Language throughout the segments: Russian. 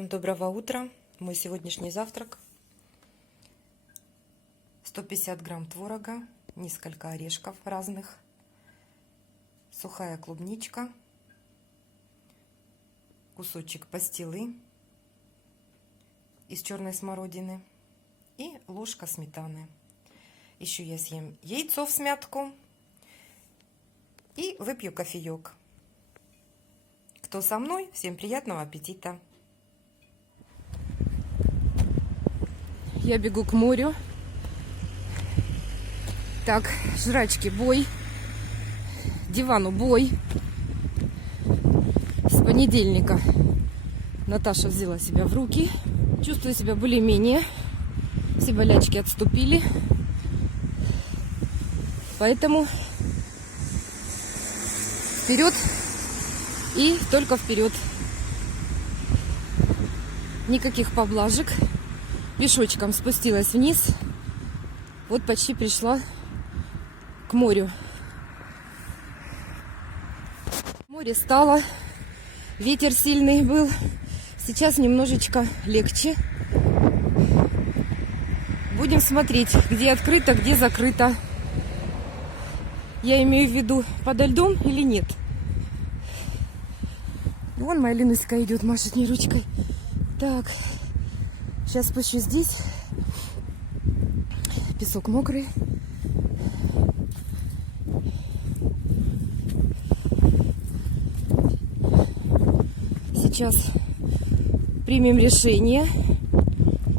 Всем доброго утра. Мой сегодняшний завтрак: 150 грамм творога, несколько орешков разных, сухая клубничка, кусочек пастилы из черной смородины и ложка сметаны. Еще я съем яйцо в смятку и выпью кофеек. Кто со мной, всем приятного аппетита! Я бегу к морю. Так, жрачки бой, дивану бой. С понедельника Наташа взяла себя в руки. Чувствую себя более-менее. Все болячки отступили. Поэтому вперед и только вперед. Никаких поблажек. Пешочком спустилась вниз. Вот почти пришла к морю. Море стало. Ветер сильный был. Сейчас немножечко легче. Будем смотреть, где открыто, где закрыто. Я имею в виду, подо льдом или нет. Вон моя Ленуська идет, машет мне ручкой. Так. Сейчас спущусь здесь. Песок мокрый. Сейчас примем решение,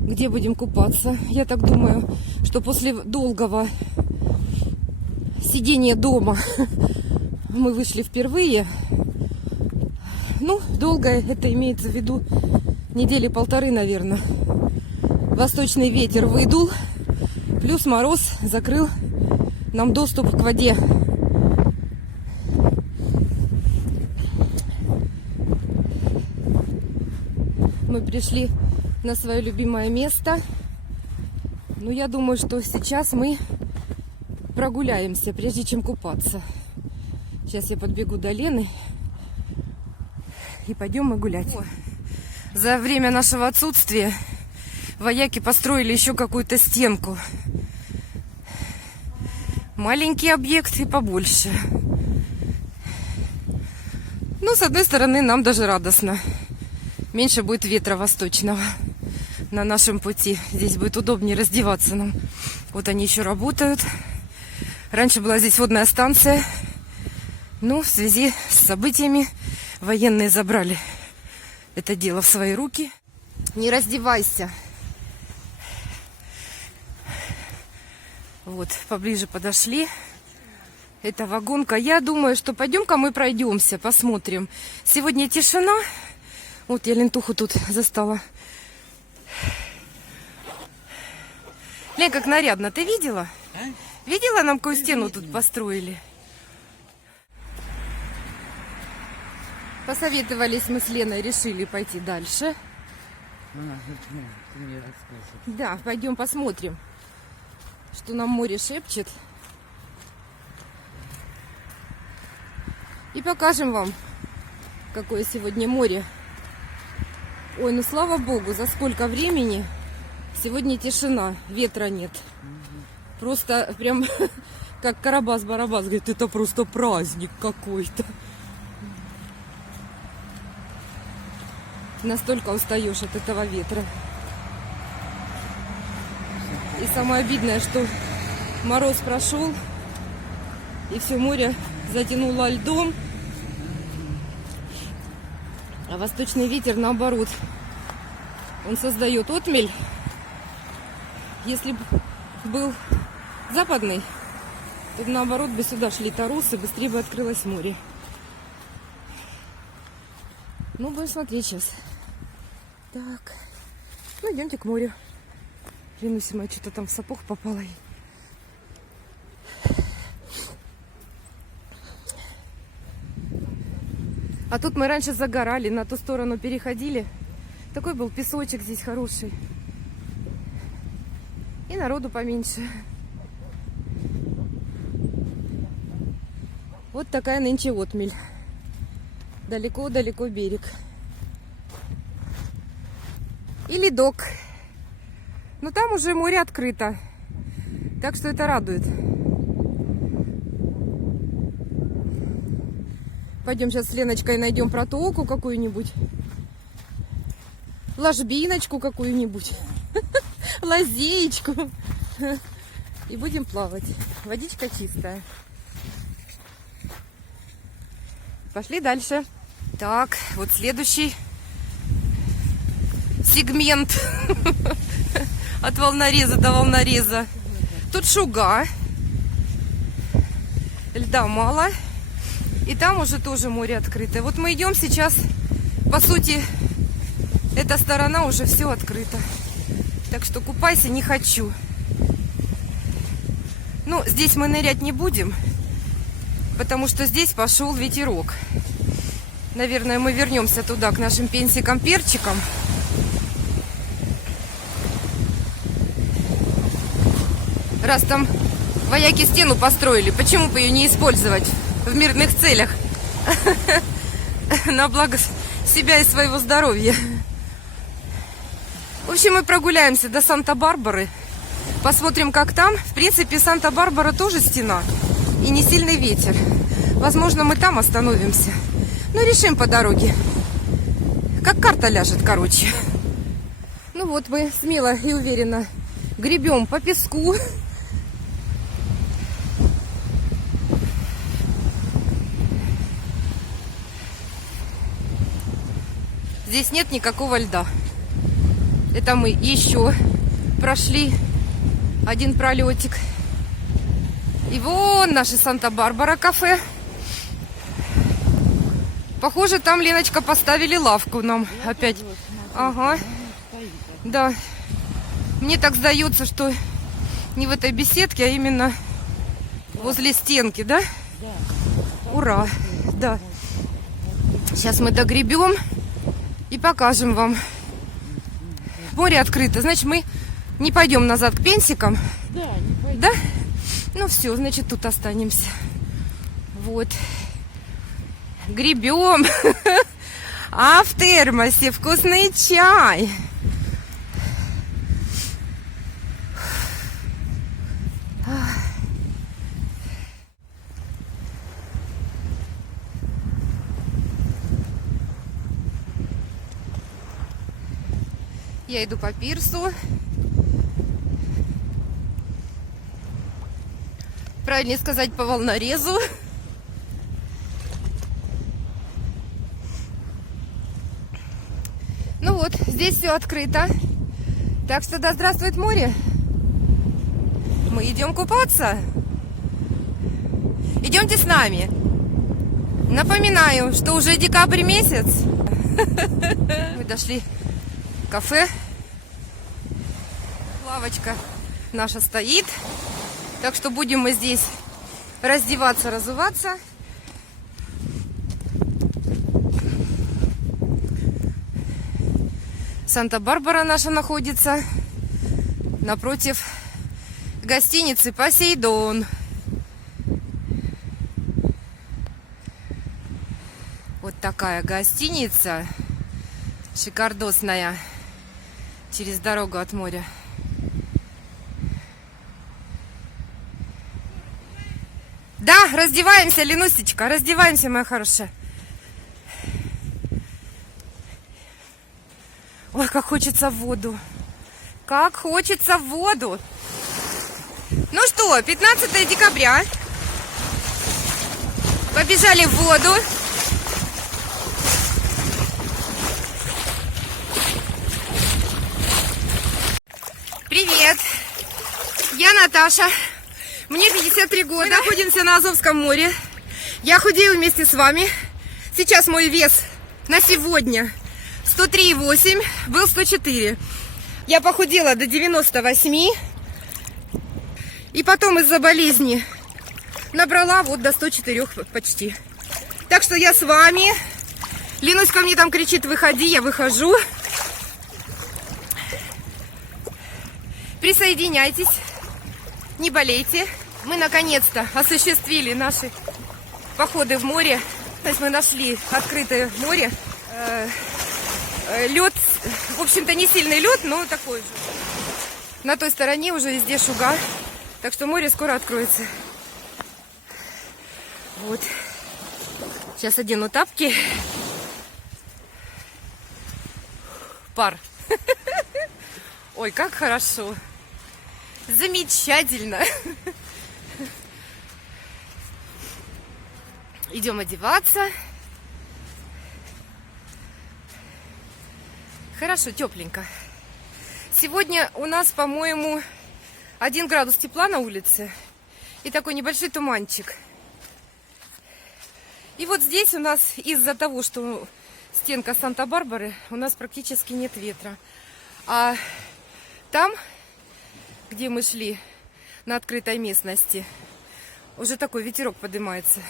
где будем купаться. Я так думаю, что после долгого сидения дома мы вышли впервые. Ну, долгое это имеется в виду недели полторы, наверное. Восточный ветер выдул, плюс мороз закрыл нам доступ к воде. Мы пришли на свое любимое место. Но я думаю, что сейчас мы прогуляемся, прежде чем купаться. Сейчас я подбегу до Лены и пойдем мы гулять. За время нашего отсутствия вояки построили еще какую-то стенку. Маленький объект и побольше. Ну, с одной стороны, нам даже радостно. Меньше будет ветра восточного на нашем пути. Здесь будет удобнее раздеваться нам. Вот они еще работают. Раньше была здесь водная станция. Ну, в связи с событиями военные забрали это дело в свои руки. Не раздевайся. Вот, поближе подошли. Это вагонка. Я думаю, что пойдем-ка мы пройдемся, посмотрим. Сегодня тишина. Вот я Лентуху тут застала. Лен, как нарядно. Ты видела? Видела, нам какую стену тут построили? Посоветовались мы с Леной, решили пойти дальше. Да, пойдем посмотрим, что нам море шепчет. И покажем вам, какое сегодня море. Ой, ну слава богу, за сколько времени сегодня тишина, ветра нет. Просто прям как Карабас-Барабас говорит, это просто праздник какой-то. Настолько устаешь от этого ветра. И самое обидное, что мороз прошел, и все море затянуло льдом. А восточный ветер, наоборот, он создает отмель. Если бы был западный, то наоборот бы сюда шли тарусы, быстрее бы открылось море. Ну, будем смотреть сейчас. Так, ну идемте к морю. Ленуся моя что-то там в сапог попала. А тут мы раньше загорали, на ту сторону переходили. Такой был песочек здесь хороший. И народу поменьше. Вот такая нынче отмель. Далеко-далеко берег. и ледок. Но там уже море открыто. Так что это радует. Пойдем сейчас с Леночкой найдем протоку какую-нибудь. Ложбиночку какую-нибудь. Лазеечку. И будем плавать. Водичка чистая. Пошли дальше. Так, вот следующий сегмент от волнореза до волнореза. Тут шуга. Льда мало. И там уже тоже море открытое. Вот мы идем сейчас, по сути, эта сторона уже все открыто. Так что купайся не хочу. Ну, здесь мы нырять не будем, потому что здесь пошел ветерок. Наверное, мы вернемся туда, к нашим пенсикам-перчикам. Раз там вояки стену построили, почему бы ее не использовать в мирных целях? На благо себя и своего здоровья. В общем, мы прогуляемся до Санта-Барбары. Посмотрим, как там. В принципе, Санта-Барбара тоже стена. И не сильный ветер. Возможно, мы там остановимся. Ну, решим по дороге. Как карта ляжет, короче. Ну вот, мы смело и уверенно гребем по песку. Здесь нет никакого льда. Это мы еще прошли один пролетик. И вон наше Санта-Барбара кафе. Похоже, там, Леночка, поставили лавку нам опять. Ага. Да. Мне так сдается, что не в этой беседке, а именно возле стенки, да? Ура. Да. Сейчас мы догребем и покажем вам. Море открыто. Значит, мы не пойдем назад к пенсикам. Да, не пойдем. Да? Ну все, значит, тут останемся. Вот. Гребем. А в термосе вкусный чай. Я иду по пирсу. Правильнее сказать, по волнорезу. Ну вот, здесь все открыто. Так что да здравствует море. Мы идем купаться. Идемте с нами. Напоминаю, что уже декабрь месяц. Мы дошли в кафе. Лавочка наша стоит. Так что будем мы здесь раздеваться, разуваться. Санта-Барбара наша находится напротив гостиницы «Посейдон». Вот такая гостиница шикардосная через дорогу от моря. Да, раздеваемся, Ленусечка, раздеваемся, моя хорошая. Ой, как хочется в воду. Как хочется в воду. Ну что, 15 декабря. Побежали в воду. Привет. Я Наташа. Мне 53 года. Мы находимся на Азовском море. Я худею вместе с вами. Сейчас мой вес на сегодня 103,8, был 104. Я похудела до 98. И потом из-за болезни набрала вот до 104 почти. Так что я с вами. Ленуська мне там кричит: выходи, я выхожу. Присоединяйтесь. Не болейте. Мы наконец-то осуществили наши походы в море. То есть мы нашли открытое море. Лед, в общем-то, не сильный лед, но такой же. На той стороне уже везде шуга, так что море скоро откроется. Вот. Сейчас одену тапки. Пар. Ой, как хорошо. Замечательно. Идем одеваться. Хорошо, тепленько. Сегодня у нас, по-моему, 1 градус тепла на улице. И такой небольшой туманчик. И вот здесь у нас из-за того, что стенка Санта-Барбары, у нас практически нет ветра. А там, где мы шли, на открытой местности, уже такой ветерок поднимается.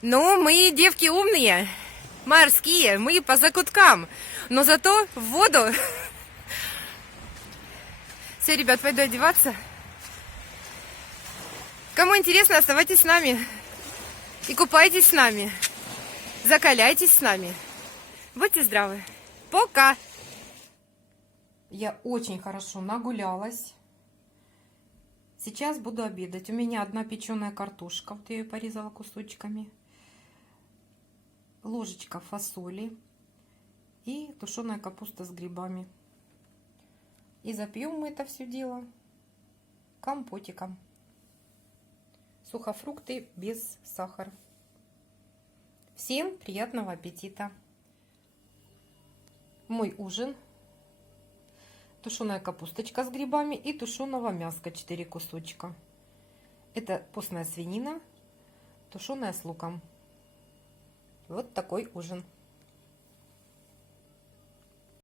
Но мы, девки умные, морские, мы по закуткам. Но зато в воду. Все, ребят, пойду одеваться. Кому интересно, оставайтесь с нами. И купайтесь с нами. Закаляйтесь с нами. Будьте здравы. Пока. Я очень хорошо нагулялась. Сейчас буду обедать. У меня одна печеная картошка. Вот я ее порезала кусочками. Ложечка фасоли. И тушеная капуста с грибами. И запьем мы это все дело компотиком. Сухофрукты без сахара. Всем приятного аппетита. Мой ужин. Тушеная капусточка с грибами и тушеного мяска 4 кусочка. Это постная свинина, тушеная с луком. Вот такой ужин.